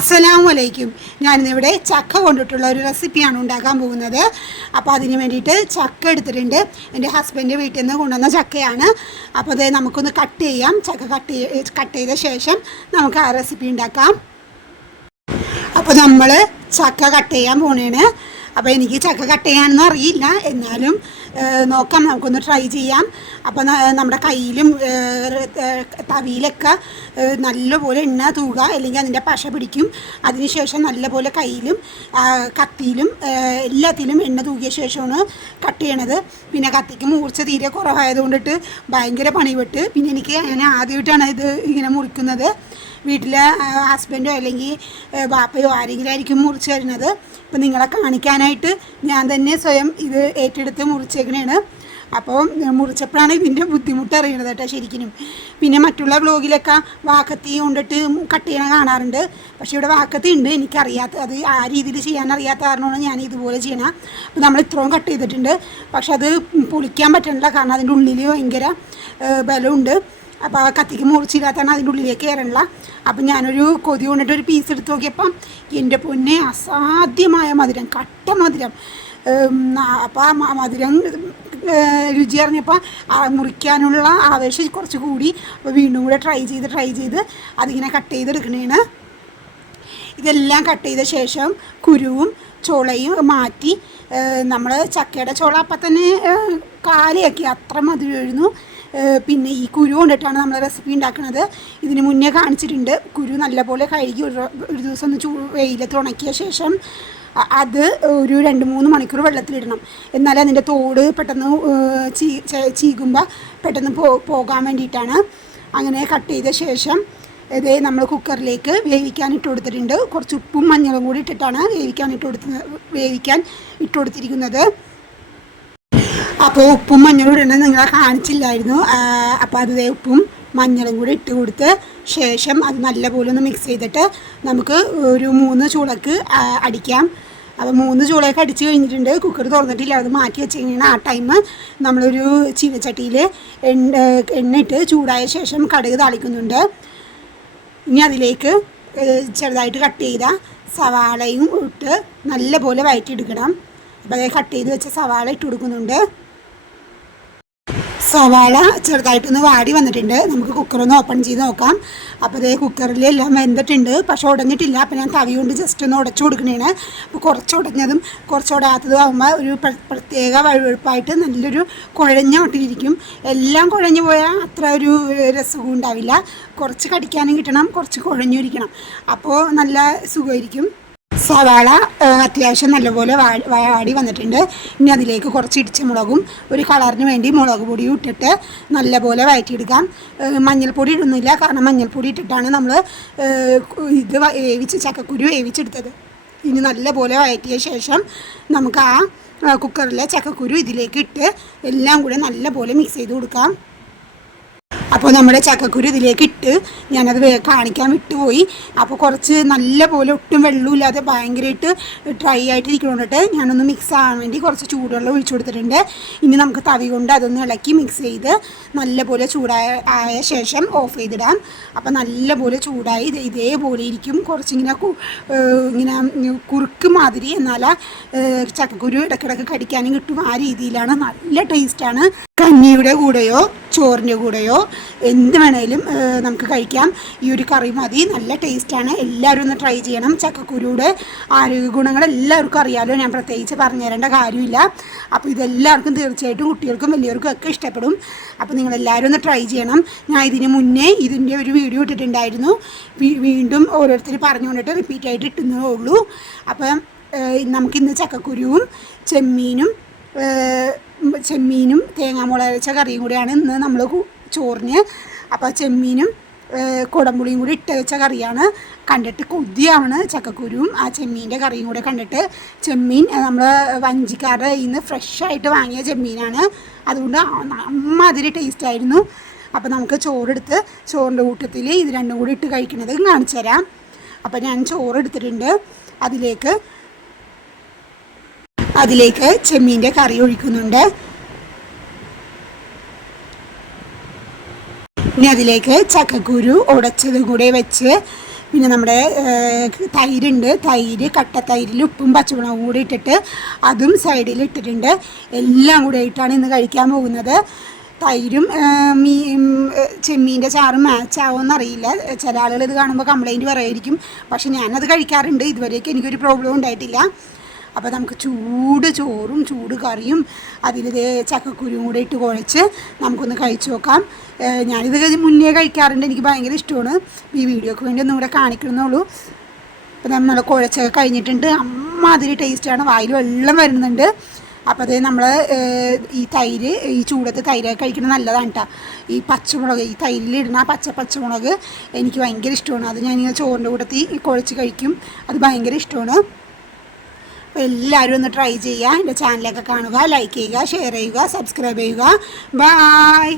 അസ്സലാമലൈക്കും. ഞാനിന്നിവിടെ ചക്ക കൊണ്ടിട്ടുള്ള ഒരു റെസിപ്പിയാണ് ഉണ്ടാക്കാൻ പോകുന്നത്. അപ്പോൾ അതിന് വേണ്ടിയിട്ട് ചക്ക എടുത്തിട്ടുണ്ട്. എൻ്റെ ഹസ്ബൻഡ് വീട്ടിൽ നിന്ന് കൊണ്ടുവന്ന ചക്കയാണ്. അപ്പോൾ അത് നമുക്കൊന്ന് കട്ട് ചെയ്യാം. ചക്ക കട്ട് ചെയ്ത ശേഷം നമുക്ക് ആ റെസിപ്പി ഉണ്ടാക്കാം. അപ്പോൾ നമ്മൾ ചക്ക കട്ട് ചെയ്യാൻ പോണേണ്. അപ്പോൾ എനിക്ക് ചക്ക കട്ട് ചെയ്യാനൊന്നും അറിയില്ല, എന്നാലും നോക്കാം, നമുക്കൊന്ന് ട്രൈ ചെയ്യാം. അപ്പോൾ നമ്മുടെ കയ്യിലും തവിയിലൊക്കെ നല്ലപോലെ എണ്ണ തൂക, അല്ലെങ്കിൽ അതിൻ്റെ പശ പിടിക്കും. അതിനുശേഷം നല്ലപോലെ കയ്യിലും കത്തിയിലും എല്ലാത്തിലും എണ്ണ തൂകിയ ശേഷമാണ് കട്ട് ചെയ്യണത്. പിന്നെ കത്തിക്ക് മൂർച്ച തീരെ കുറവായതുകൊണ്ടിട്ട് ഭയങ്കര പണിപെട്ട്, പിന്നെ ഞാൻ ആദ്യമായിട്ടാണ് ഇത് ഇങ്ങനെ മുറിക്കുന്നത്. വീട്ടിലെ ഹസ്ബൻഡോ അല്ലെങ്കിൽ ബാപ്പയോ ആരെങ്കിലും ആയിരിക്കും മുറിച്ച് തരുന്നത്. അപ്പോൾ നിങ്ങളെ കാണിക്കാനായിട്ട് ഞാൻ തന്നെ സ്വയം ഇത് ഏറ്റെടുത്ത് മുറിച്ചേക്കണേണ്. അപ്പോൾ മുറിച്ചപ്പോഴാണ് ഇതിൻ്റെ ബുദ്ധിമുട്ട് അറിയണത് കേട്ടോ ശരിക്കും. പിന്നെ മറ്റുള്ള വ്ലോഗിലൊക്കെ വാക്കത്തി കൊണ്ടിട്ട് കട്ട് ചെയ്യണ കാണാറുണ്ട്. പക്ഷേ ഇവിടെ വാക്കത്തി ഉണ്ട്, എനിക്കറിയാത്ത, അത് ആ രീതിയിൽ ചെയ്യാൻ അറിയാത്ത കാരണമാണ് ഞാൻ ഇതുപോലെ ചെയ്യണം. അപ്പോൾ നമ്മൾ ഇത്രയും കട്ട് ചെയ്തിട്ടുണ്ട്, പക്ഷെ അത് പൊളിക്കാൻ പറ്റണില്ല, കാരണം അതിൻ്റെ ഉള്ളിൽ ഭയങ്കര ബലമുണ്ട്. അപ്പോൾ ആ കത്തിക്ക് മുറിച്ചില്ലാത്തതാണ് അതിൻ്റെ ഉള്ളിലേക്ക് കയറണില്ല. അപ്പം ഞാനൊരു കൊതി കൊണ്ടിട്ട് ഒരു പീസ് എടുത്ത് നോക്കിയപ്പം എൻ്റെ പൊന്നെ അസാധ്യമായ മധുരം, കട്ട മധുരം. അപ്പോൾ ആ മധുരം രുചി അറിഞ്ഞപ്പോൾ മുറിക്കാനുള്ള ആവേശം കുറച്ച് കൂടി. അപ്പോൾ വീണ്ടും കൂടെ ട്രൈ ചെയ്ത് അതിങ്ങനെ കട്ട് ചെയ്തെടുക്കണേണ്. ഇതെല്ലാം കട്ട് ചെയ്ത ശേഷം കുരുവും ചോളയും മാറ്റി നമ്മൾ ചക്കയുടെ ചോള അപ്പം തന്നെ കാലിയാക്കി, അത്ര മധുരമായിരുന്നു. പിന്നെ ഈ കുരു കൊണ്ടിട്ടാണ് നമ്മൾ റെസിപ്പി ഉണ്ടാക്കുന്നത്. ഇതിന് മുന്നേ കാണിച്ചിട്ടുണ്ട്. കുരു നല്ലപോലെ കഴുകി ഒരു ദിവസം ഒന്ന് വെയിലത്ത് ഉണക്കിയ ശേഷം അത് ഒരു 2-3 മണിക്കൂർ വെള്ളത്തിലിടണം. എന്നാലേ അതിൻ്റെ തോട് പെട്ടെന്ന് ചീകുമ്പോൾ പെട്ടെന്ന് പോകാൻ വേണ്ടിയിട്ടാണ്. അങ്ങനെ കട്ട് ചെയ്ത ശേഷം ഇതേ നമ്മൾ കുക്കറിലേക്ക് വേവിക്കാൻ ഇട്ട് കൊടുത്തിട്ടുണ്ട്. കുറച്ച് ഉപ്പും മഞ്ഞളും കൂടി ഇട്ടിട്ടാണ് വേവിക്കാൻ ഇട്ട് കൊടുത്തിരിക്കുന്നത്. അപ്പോൾ ഉപ്പും മഞ്ഞളും ഇടണം നിങ്ങളെ കാണിച്ചില്ലായിരുന്നു. അപ്പോൾ അത് ഉപ്പും മഞ്ഞളും കൂടി ഇട്ട് കൊടുത്ത് ശേഷം അത് നല്ലപോലെ ഒന്ന് മിക്സ് ചെയ്തിട്ട് നമുക്ക് ഒരു 3 ചൂളക്ക് അടിക്കാം. അപ്പോൾ 3 ചൂളയൊക്കെ അടിച്ച് കഴിഞ്ഞിട്ടുണ്ട്. കുക്കർ തുറന്നിട്ടില്ല, അത് മാറ്റി വെച്ച് കഴിഞ്ഞാൽ ആ ടൈം നമ്മളൊരു ചീനച്ചട്ടിയിൽ എണ്ണ ഇട്ട് ചൂടായ ശേഷം കടുക് താളിക്കുന്നുണ്ട്. ഇനി അതിലേക്ക് ചെറുതായിട്ട് കട്ട് ചെയ്ത സവാളയും ഇട്ട് നല്ലപോലെ വഴറ്റിയെടുക്കണം. അപ്പോൾ അത് കട്ട് ചെയ്ത് വെച്ച സവാള ഇട്ട് കൊടുക്കുന്നുണ്ട്. സവാള ചെറുതായിട്ടൊന്ന് വാടി വന്നിട്ടുണ്ട്. നമുക്ക് കുക്കറൊന്ന് ഓപ്പൺ ചെയ്ത് നോക്കാം. അപ്പോൾ അതേ കുക്കറിലെല്ലാം വെന്തിട്ടുണ്ട്, പക്ഷെ ഉടഞ്ഞിട്ടില്ല. അപ്പോൾ ഞാൻ തവി കൊണ്ട് ജസ്റ്റ് ഒന്ന് ഉടച്ചു കൊടുക്കണേണ്. അപ്പോൾ കുറച്ച് ഉടഞ്ഞതും കുറച്ച് ഉടയാത്തതും ആകുമ്പോൾ ഒരു പ്രത്യേക വഴുവഴുപ്പായിട്ട് നല്ലൊരു കുഴഞ്ഞ മട്ടിലിരിക്കും. എല്ലാം കുഴഞ്ഞു പോയാൽ അത്ര ഒരു രസവും ഉണ്ടാവില്ല. കുറച്ച് കടിക്കാനും കിട്ടണം, കുറച്ച് കുഴഞ്ഞിരിക്കണം, അപ്പോൾ നല്ല സുഖമായിരിക്കും. സവാള അത്യാവശ്യം നല്ലപോലെ വാടി വന്നിട്ടുണ്ട്. ഇനി അതിലേക്ക് കുറച്ച് ഇടിച്ച മുളകും ഒരു കളറിന് വേണ്ടി മുളക് പൊടിയും ഇട്ടിട്ട് നല്ലപോലെ വഴറ്റിയെടുക്കാം. മഞ്ഞൾപ്പൊടി ഇടുന്നില്ല, കാരണം മഞ്ഞൾപ്പൊടി ഇട്ടിട്ടാണ് നമ്മൾ ഇത് ചക്കക്കുരു വേവിച്ചെടുത്തത്. ഇനി നല്ലപോലെ വഴറ്റിയ ശേഷം നമുക്ക് ആ കുക്കറിലെ ചക്കക്കുരു ഇതിലേക്ക് ഇട്ട് എല്ലാം കൂടെ നല്ലപോലെ മിക്സ് ചെയ്ത് കൊടുക്കാം. അപ്പോൾ നമ്മുടെ ചക്കക്കുരു ഇതിലേക്ക് ഇട്ട് ഞാനത് കാണിക്കാൻ വിട്ടുപോയി. അപ്പോൾ കുറച്ച് നല്ല പോലെ ഒട്ടും വെള്ളമില്ലാതെ ഭയങ്കരമായിട്ട് ഡ്രൈ ആയിട്ടിരിക്കണോണ്ടിട്ട് ഞാനൊന്ന് മിക്സ് ആകാൻ വേണ്ടി കുറച്ച് ചൂടുവെള്ളം ഒഴിച്ചു കൊടുത്തിട്ടുണ്ട്. ഇനി നമുക്ക് തവി കൊണ്ട് അതൊന്ന് ഇളക്കി മിക്സ് ചെയ്ത് നല്ലപോലെ ആയ ശേഷം ഓഫ് ചെയ്തിടാം. അപ്പോൾ നല്ലപോലെ ചൂടായി ഇതേപോലെ ഇരിക്കും. കുറച്ചിങ്ങനെ കുറുക്ക് മാതിരി, എന്നാൽ ചക്കക്കുരു ഇടയ്ക്കിടയ്ക്ക് കടിക്കാനും കിട്ടും. ആ രീതിയിലാണ്, നല്ല ടേസ്റ്റാണ്. കഞ്ഞിയുടെ കൂടെയോ ചോറിൻ്റെ കൂടെയോ എന്ത് വേണേലും നമുക്ക് കഴിക്കാം. ഈ ഒരു കറി മതി, നല്ല ടേസ്റ്റാണ്. എല്ലാവരും ഒന്ന് ട്രൈ ചെയ്യണം. ചക്കക്കുരുയുടെ ആരോഗ്യ ഗുണങ്ങൾ എല്ലാവർക്കും അറിയാമല്ലോ, ഞാൻ പ്രത്യേകിച്ച് പറഞ്ഞു തരേണ്ട കാര്യമില്ല. അപ്പോൾ ഇതെല്ലാവർക്കും തീർച്ചയായിട്ടും കുട്ടികൾക്കും വലിയവർക്കും ഒക്കെ ഇഷ്ടപ്പെടും. അപ്പോൾ നിങ്ങളെല്ലാവരും ഒന്ന് ട്രൈ ചെയ്യണം. ഞാൻ ഇതിന് മുന്നേ ഇതിൻ്റെ ഒരു വീഡിയോ ഇട്ടിട്ടുണ്ടായിരുന്നു. വീണ്ടും ഓരോരുത്തർ പറഞ്ഞുകൊണ്ടിട്ട് റിപ്പീറ്റായിട്ട് ഇട്ടുന്നതേ ഉള്ളൂ. അപ്പം നമുക്കിന്ന് ചക്കക്കുരുവും ചെമ്മീനും തേങ്ങാമുളക് അരച്ച കറിയും കൂടിയാണ് ഇന്ന് നമ്മൾ ചോറിന്. അപ്പോൾ ചെമ്മീനും കുടംപുളിയും കൂടി ഇട്ട് വെച്ച കറിയാണ്. കണ്ടിട്ട് കൊതിയാണ് ചക്കക്കുരുവും ആ ചെമ്മീൻ്റെ കറിയും കൂടെ കണ്ടിട്ട്. ചെമ്മീൻ നമ്മൾ വഞ്ചിക്കാരുടെ കയ്യിൽ നിന്ന് ഫ്രഷായിട്ട് വാങ്ങിയ ചെമ്മീനാണ്, അതുകൊണ്ട് അമ്മാതിരി ടേസ്റ്റായിരുന്നു. അപ്പോൾ നമുക്ക് ചോറെടുത്ത് ചോറിൻ്റെ കൂട്ടത്തിൽ ഇത് രണ്ടും കൂടി ഇട്ട് കഴിക്കുന്നത് കാണിച്ചു തരാം. അപ്പോൾ ഞാൻ ചോറെടുത്തിട്ടുണ്ട്. അതിലേക്ക് ചെമ്മീൻ്റെ കറി ഒഴിക്കുന്നുണ്ട്. ഇനി അതിലേക്ക് ചക്കക്കുരു ഉടച്ചതും കൂടെ വെച്ച് പിന്നെ നമ്മുടെ തൈരുണ്ട്, തൈര് കട്ട തൈരിൽ ഉപ്പും പച്ചമുളകും കൂടി ഇട്ടിട്ട് അതും സൈഡിൽ ഇട്ടിട്ടുണ്ട്. എല്ലാം കൂടി ആയിട്ടാണ് ഇന്ന് കഴിക്കാൻ പോകുന്നത്. തൈരും ചെമ്മീൻ്റെ ചാറും മാച്ചാവുമെന്ന് അറിയില്ല. ചില ആളുകൾ ഇത് കാണുമ്പോൾ കംപ്ലൈൻറ്റ് പറയുമായിരിക്കും. പക്ഷെ ഞാനത് കഴിക്കാറുണ്ട്. ഇതുവരെയൊക്കെ എനിക്കൊരു പ്രോബ്ലം ഉണ്ടായിട്ടില്ല. അപ്പോൾ നമുക്ക് ചൂട് ചോറും ചൂട് കറിയും അതിൽ ചക്കക്കുരുവും കൂടെ ഇട്ട് കുഴച്ച് നമുക്കൊന്ന് കഴിച്ചു നോക്കാം. ഞാനിത് മുന്നേ കഴിക്കാറുണ്ട്, എനിക്ക് ഭയങ്കര ഇഷ്ടമാണ്. ഈ വീഡിയോക്ക് വേണ്ടി ഒന്നും കൂടെ കാണിക്കണമെന്നുള്ളൂ. അപ്പോൾ നമ്മൾ കുഴച്ചൊക്കെ കഴിഞ്ഞിട്ടുണ്ട്. അമ്മാതിരി ടേസ്റ്റാണ്, വായിൽ വെള്ളം വരുന്നുണ്ട്. അപ്പോൾ അത് നമ്മൾ ഈ തൈര്, ഈ ചൂടത്ത് തൈര് കഴിക്കുന്നത് നല്ലതാണ് കേട്ടോ. ഈ പച്ചമുളക്, ഈ തൈരിലിടുന്ന പച്ചമുളക് എനിക്ക് ഭയങ്കര ഇഷ്ടമാണ്. അത് ഞാനിങ്ങനെ ചോറിൻ്റെ കൂട്ടത്തിൽ കുഴച്ച് കഴിക്കും. അത് ഭയങ്കര ഇഷ്ടമാണ്. അപ്പോൾ എല്ലാവരും ഒന്ന് ട്രൈ ചെയ്യുക. എൻ്റെ ചാനലൊക്കെ കാണുക, ലൈക്ക് ചെയ്യുക, ഷെയർ ചെയ്യുക, സബ്സ്ക്രൈബ് ചെയ്യുക. ബൈ.